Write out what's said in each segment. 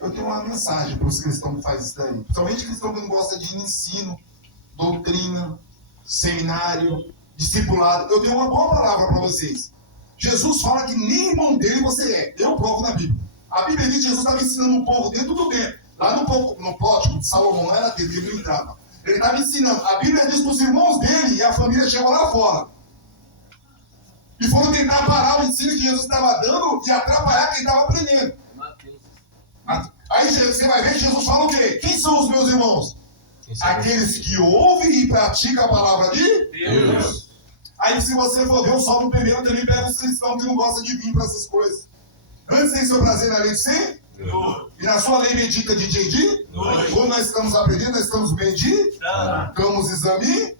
Eu tenho uma mensagem para os cristãos que fazem isso daí. Principalmente cristão que não gosta de ensino, doutrina, seminário, discipulado. Eu tenho uma boa palavra para vocês. Jesus fala que nem irmão dele você é. Eu provo na Bíblia. A Bíblia diz que Jesus estava ensinando o povo dentro do templo. Lá no pórtico de Salomão, não era dele, ele não entrava. Ele estava ensinando. A Bíblia diz para os irmãos dele e a família chegou lá fora. E foram tentar parar o ensino que Jesus estava dando e atrapalhar quem estava aprendendo. Aí você vai ver que Jesus fala o quê? Quem são os meus irmãos? Aqueles que ouvem e praticam a palavra de Deus. Aí se você for ver, o Salmo primeiro também pega os cristãos que não gostam de vir para essas coisas. Antes tem seu prazer na lei de ser? E na sua lei medita de dia e de noite. Quando nós estamos aprendendo, nós estamos meditando, estamos examinando.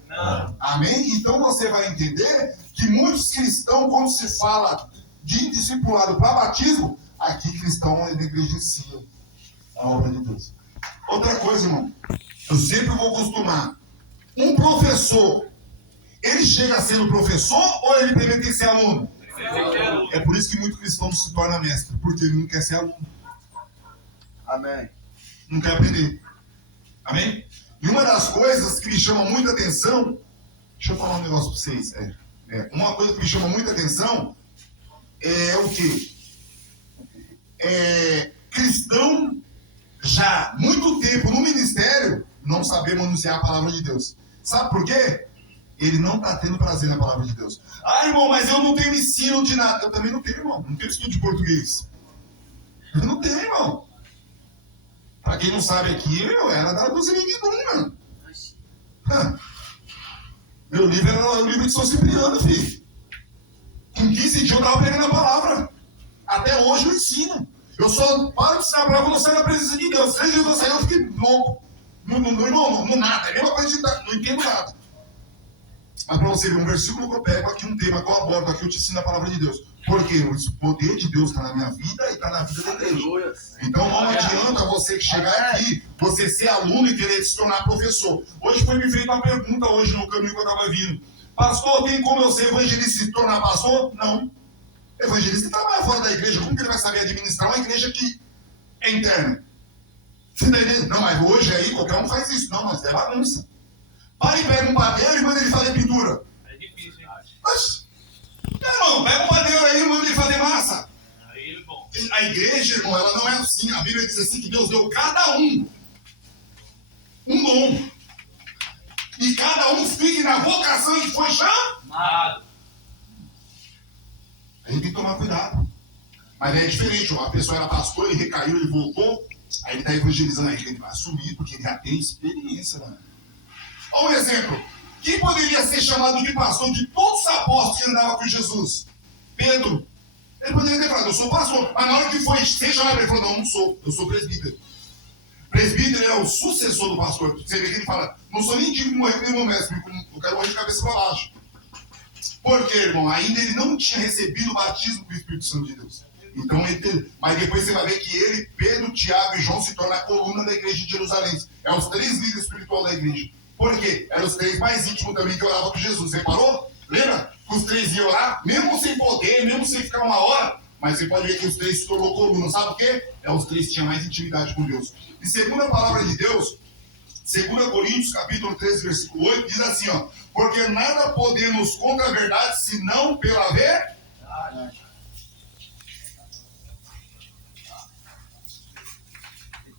Amém? Então você vai entender que muitos cristãos, quando se fala de discipulado para batismo, aqui cristão negligencia a obra de Deus. Outra coisa, irmão, eu sempre vou acostumar. Um professor, ele chega sendo professor ou ele primeiro tem que ser aluno? É por isso que muito cristão se torna mestre, porque ele não quer ser aluno. Amém. Não quer aprender. Amém? E uma das coisas que me chama muita atenção, deixa eu falar um negócio para vocês. Uma coisa que me chama muita atenção é o quê? Cristão já muito tempo no ministério não sabemos anunciar a palavra de Deus. Sabe por quê? Ele não está tendo prazer na palavra de Deus. Ah, irmão, mas eu não tenho ensino de nada. Eu também não tenho, irmão. Não tenho estudo de português. Eu não tenho, irmão. Para quem não sabe aqui, eu era da Dulce Miguel, mano. Meu livro era o livro de São Cipriano, filho. Com 15 dias eu estava pegando a palavra. Até hoje eu ensino. Eu só paro de ensinar a palavra quando eu saio da presença de Deus. 3 dias eu saio, eu fiquei louco. No nada. É a mesma coisa de não entendo nada. Mas para você ver, um versículo que eu pego aqui, um tema que eu abordo aqui, eu te ensino a palavra de Deus. Porque o poder de Deus está na minha vida e está na vida da igreja. Então não adianta você que chegar aqui, você ser aluno e querer se tornar professor. Hoje foi me feita uma pergunta, hoje no caminho que eu estava vindo. Pastor, tem como eu ser evangelista e se tornar pastor? Não. Evangelista trabalha fora da igreja, como que ele vai saber administrar uma igreja que é interna? Você está entendendo? Não, mas hoje aí qualquer um faz isso. Não, mas é bagunça. Para e pega um padeiro e manda ele fazer pintura. É difícil, hein? Mas, irmão, pega um padeiro aí e manda ele fazer massa. Aí é bom. A igreja, irmão, ela não é assim. A Bíblia diz assim que Deus deu cada um dom. E cada um fique na vocação que foi chamado. A gente tem que tomar cuidado. Mas é diferente, ó. A pessoa era pastor, ele recaiu, ele voltou. Aí ele está evangelizando a igreja, ele vai assumir, porque ele já tem experiência, né? Olha um exemplo. Quem poderia ser chamado de pastor de todos os apóstolos que andavam com Jesus? Pedro. Ele poderia ter falado, eu sou pastor. Mas na hora que foi ser chamado, ele falou, não sou. Eu sou presbítero. Presbítero é o sucessor do pastor. Você vê que ele fala, não sou nem digno de morrer como meu mestre, eu quero morrer de cabeça para baixo. Por quê, irmão? Ainda ele não tinha recebido o batismo do Espírito Santo de Deus. Então, mas depois você vai ver que ele, Pedro, Tiago e João se tornam a coluna da igreja de Jerusalém. É os 3 líderes espirituais da igreja. Por quê? Eram os 3 mais íntimos também que oravam com Jesus. Você parou? Lembra? Que os 3 iam orar, mesmo sem poder, mesmo sem ficar uma hora. Mas você pode ver que os 3 se tornou coluna. Sabe o quê? Os 3 que tinham mais intimidade com Deus. E segundo a palavra de Deus, 2 Coríntios, capítulo 13, versículo 8, diz assim, ó. Porque nada podemos contra a verdade, senão pela verdade.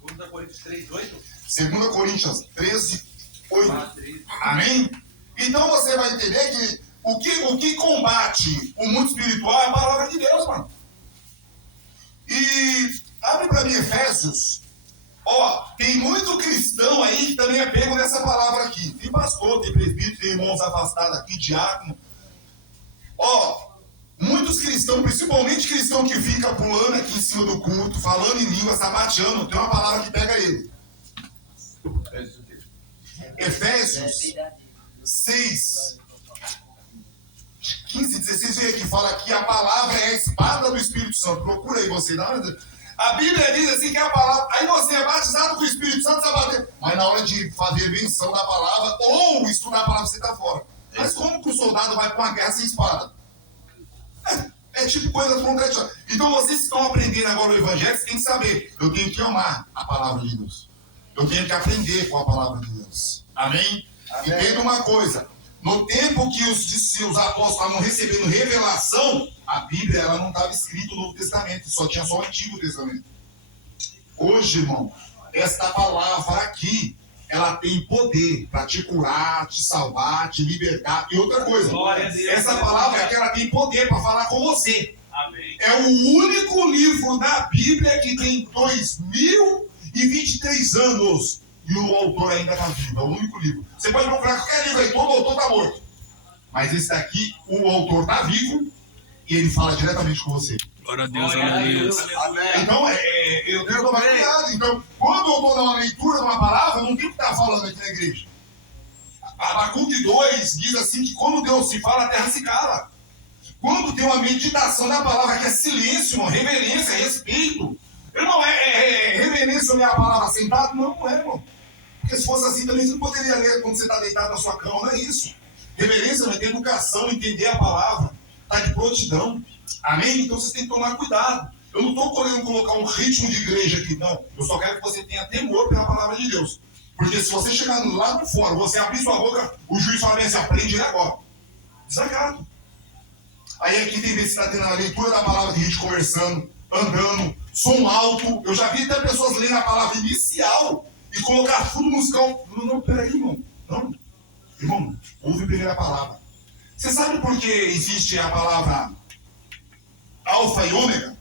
2 Coríntios 3, 8. 2 Coríntios 13, 8. Amém? Então você vai entender que o que combate o mundo espiritual é a palavra de Deus, mano. E abre para mim Efésios. Ó, tem muito cristão aí que também é pego nessa palavra aqui. Tem pastor, tem presbítero, tem irmãos afastados aqui, diácono. Ó, muitos cristãos, principalmente cristão que fica pulando aqui em cima do culto, falando em língua, sabateando, tem uma palavra que pega ele. Efésios 6, 15, 16, vê que fala que a palavra é a espada do Espírito Santo. Procura aí você, dá uma... A Bíblia diz assim que a palavra... Aí você é batizado com o Espírito Santo, você vai bater. Mas na hora de fazer menção da palavra ou estudar a palavra, você está fora. Mas como que o soldado vai para uma guerra sem espada? É tipo coisas contraditórias. Então vocês que estão aprendendo agora o Evangelho, vocês têm que saber. Eu tenho que amar a palavra de Deus. Eu tenho que aprender com a palavra de Deus. Amém? Entenda uma coisa. No tempo que os apóstolos estavam recebendo revelação, a Bíblia ela não estava escrita no Novo Testamento. Só tinha só o Antigo Testamento. Hoje, irmão, esta palavra aqui, ela tem poder para te curar, te salvar, te libertar. E outra coisa, essa palavra aqui, ela tem poder para falar com você. Amém. É o único livro da Bíblia que tem 2023 anos e o autor ainda está vivo. É o único livro. Você pode procurar qualquer livro aí, todo autor está morto. Mas esse daqui, o autor está vivo e ele fala diretamente com você. Glória a Deus, aleluia. Então, eu tenho que tomar cuidado. Então, quando eu estou dando uma leitura de uma palavra, eu não tenho que estar falando aqui na igreja. Habacuque 2 diz assim que quando Deus se fala, a terra se cala. Quando tem uma meditação da palavra, que é silêncio, irmão, reverência, respeito. Irmão, reverência olhar a palavra sentado? Não é, irmão. Porque se fosse assim também, você não poderia ler quando você está deitado na sua cama, não é isso. Reverência é ter educação, entender a palavra, tá de prontidão. Amém? Então vocês têm que tomar cuidado. Eu não estou querendo colocar um ritmo de igreja aqui, não. Eu só quero que você tenha temor pela palavra de Deus. Porque se você chegar lá do fora, você abrir sua boca, o juiz fala bem assim, aprende ele agora. Desagrado. Aí aqui tem vezes que está tendo a leitura da palavra de gente conversando, andando, som alto. Eu já vi até pessoas lendo a palavra inicial e colocar fundo musical. Não, peraí, irmão. Não. Irmão, ouve primeiro a palavra. Você sabe por que existe a palavra alfa e ômega?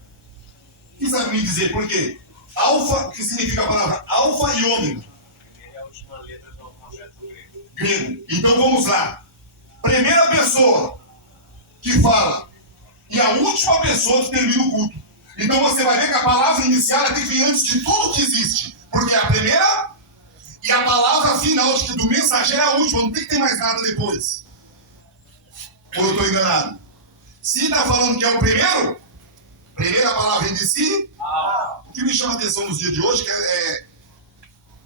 Quem sabe me dizer por quê? Alfa, o que significa a palavra alfa e ômega? É a última letra do alfabeto grego. Grego. Então vamos lá. Primeira pessoa que fala e a última pessoa que termina o culto. Então você vai ver que a palavra inicial tem que vir antes de tudo que existe. Porque é a primeira e a palavra final do mensageiro é a última. Não tem que ter mais nada depois. Ou eu estou enganado? Se está falando que é o primeiro, primeira palavra de si, o que me chama a atenção nos dias de hoje que é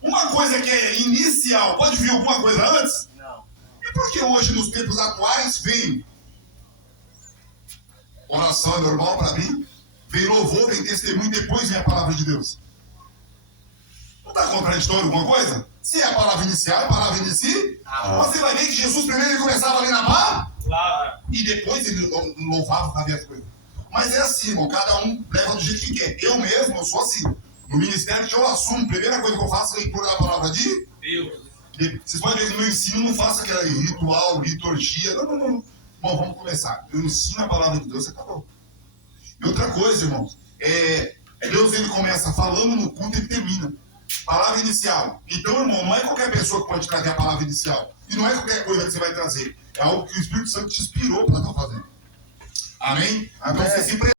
uma coisa que é inicial. Pode vir alguma coisa antes? Não. E por que hoje, nos tempos atuais, vem oração é normal para mim? Vem louvor, vem testemunho, depois vem a palavra de Deus. Não está contraditório alguma coisa? Se é a palavra inicial, a palavra de si, você vai ver que Jesus primeiro ele começava a ler na palavra e depois ele louvava, sabia as coisas. Mas é assim, irmão, cada um leva do jeito que quer. Eu mesmo, eu sou assim. No ministério que eu assumo, a primeira coisa que eu faço é leitura da palavra de Deus. Vocês podem ver que no meu ensino eu não faço aquela ritual, liturgia. Não. Bom, vamos começar. Eu ensino a palavra de Deus, acabou. E outra coisa, irmãos, Deus ele começa falando no culto e ele termina. Palavra inicial. Então, irmão, não é qualquer pessoa que pode trazer a palavra inicial. E não é qualquer coisa que você vai trazer. É algo que o Espírito Santo te inspirou para estar fazendo. Amém? Então você se